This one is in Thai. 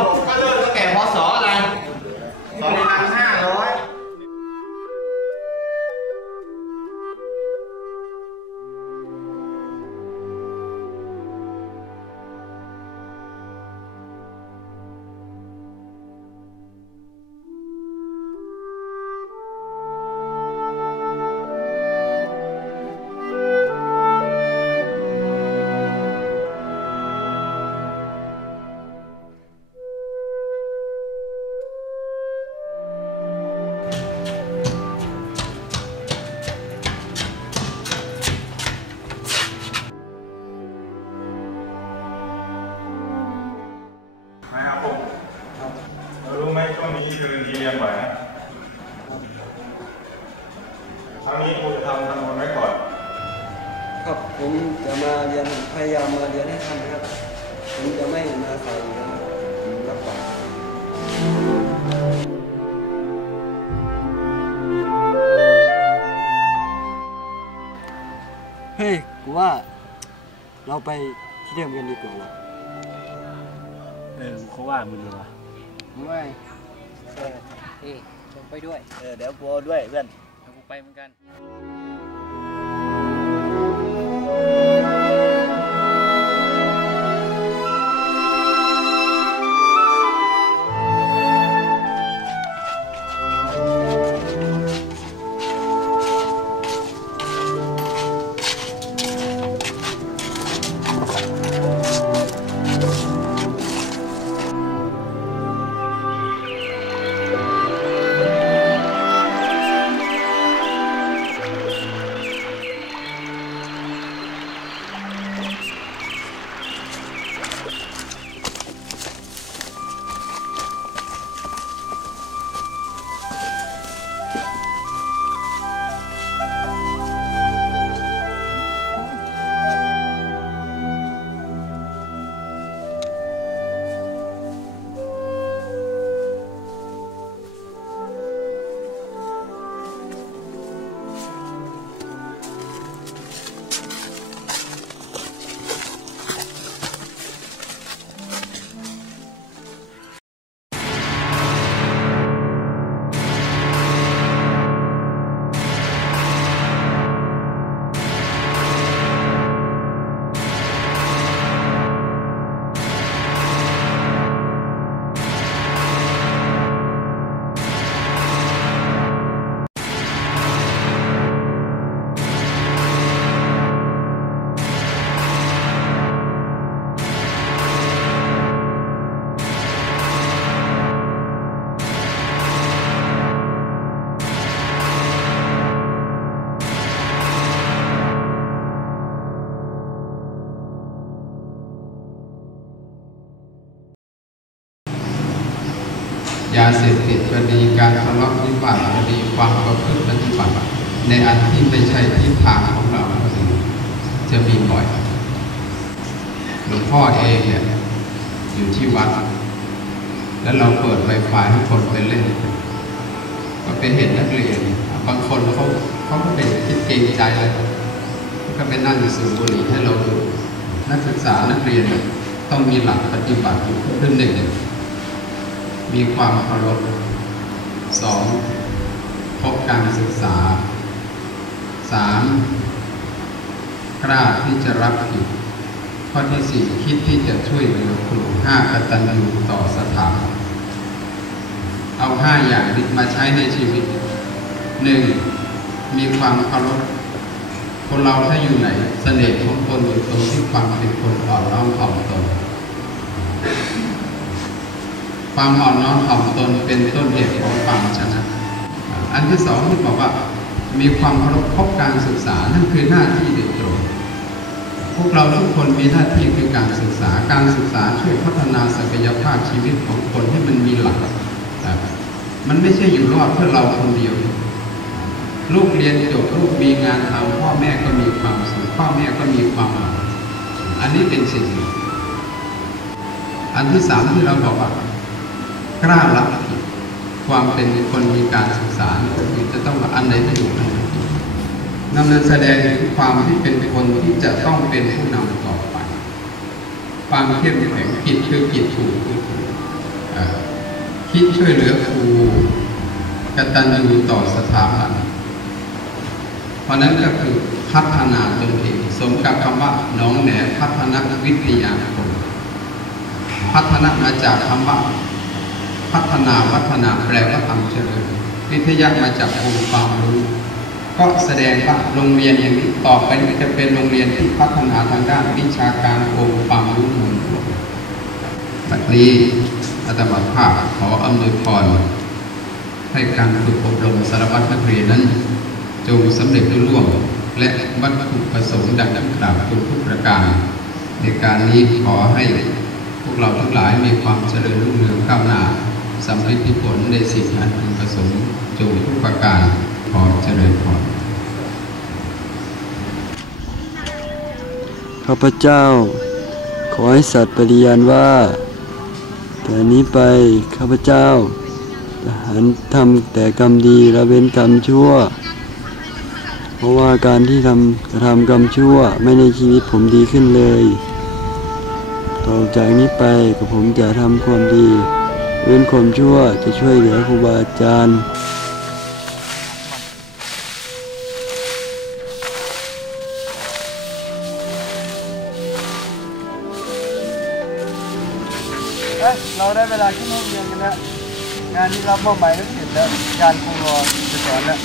ผมก็เริ่มตั้งแต่พ.ศ. อะไร 2500รู้ไหมช่วงนี้คือเรียนบ่อยนะครั้งนี้ครูจะทำบนไว้ก่อนครับผมจะมาเรียนพยายามมาเรียนให้ทันครับผมจะไม่มาใส่ครับผมรับปากเฮ้ยกูว่าเราไปที่เดิมกันดีกว่าว่ะเขาว่ามึงเลยวะไม่ชมไปด้วยเดี๋ยวกูด้วยเพื่อนเดี๋ยวกูไปเหมือนกันยาเสพติดก็ดีการทะเลาะวิวาทก็ดีความประพฤติปฏิบัติในอันที่ไม่ใช่ทิศทางของเราจะมีบ่อยหลวงพ่อเองเนี่ยอยู่ที่วัดแล้วเราเปิดไวไฟให้คนไปเล่นก็ไปเห็นนักเรียนบางคนเขาก็เป็นคิดเกรงใจเลยก็ไปนั่งสูบบุหรี่ให้เราดูนักศึกษานักเรียนต้องมีหลักปฏิบัติขึ้นหนึ่งมีความเคารพ 2. พบการศึกษา 3. กล้าที่จะรับผิดข้อที่ 4 คิดที่จะช่วยเหลือครู 5. กตัญญูต่อสถาบันเอา 5 อย่างนี้มาใช้ในชีวิต 1. มีความเคารพคนเราถ้าอยู่ไหนเสน่ห์ของคนอยู่ตรงที่ความเป็นคนอ่อนน้อมถ่อมตนความอ่อนน้อมถ่อมตนเป็นต้นเหตุของความชนะอันที่ 2ที่บอกว่ามีความเคารพพบการศึกษานั่นคือหน้าที่โดยตรงพวกเราทุกคนมีหน้าที่คือการศึกษาช่วยพัฒนาศักยภาพชีวิตของคนให้มันมีหลักมันไม่ใช่อยู่รอดเพื่อเราคนเดียวลูกเรียนจบลูกมีงานทำพ่อแม่ก็มีความสุขพ่อแม่ก็มีความหวังอันนี้เป็นสิ่งหนึ่งอันที่ 3ที่เราบอกว่ากล้ารับผิดความเป็นคนมีการศึกษาคือจะต้องอันไหนที่อยู่อันไหนนั่นแสดงถึงความที่เป็นคนที่จะต้องเป็นผู้นำต่อไปความเข้มแข็งผิดคือผิดถูกคือถูก คิดช่วยเหลือครูกตัญญูต่อสถาบันเพราะนั้นก็คือพัฒนาตนเองสมกับคำว่าน้องแหนพัฒนาวิทยาคมพัฒนามาจากคำว่าพัฒนาวัฒนาแปลว่าทำเจริญวิทยามาจากองค์ความรู้ก็แสดงว่าโรงเรียนอย่างนี้ต่อไปนี้จะเป็นโรงเรียนที่พัฒนาทางด้านวิชาการองค์ความรู้มวลรวมบัดนี้อาตมาภาพขออำนวยพรให้การฝึกอบรมสารพัดนักเรียนนั้นจงสำเร็จรุ่ร่วงและวัตถุประสงค์ดังกล่าวทุกประการในการนี้ขอให้พวกเราทั้งหลายมีความเจริญรุ่งเรืองก้าวหน้าสำเร็จผลในสิ่งอันพึงประสงค์จงทุกประการขอเจริญพรข้าพเจ้าขอให้สัตย์ปฏิญาณว่าแต่นี้ไปข้าพเจ้าจะหันทำแต่กรรมดีละเว้นกรรมชั่วเพราะว่าการที่จะทำกรรมชั่วไม่ในชีวิตผมดีขึ้นเลยต่อจากนี้ไปกับผมจะทำความดีเว้นความชั่วจะช่วยเหลือครูบาอาจารย์เราได้เวลาขึ้นห้องเรียนกันแล้วงานที่รับมอบหมายก็เสร็จแล้วอาจารย์คงรอจะสอนแล้ว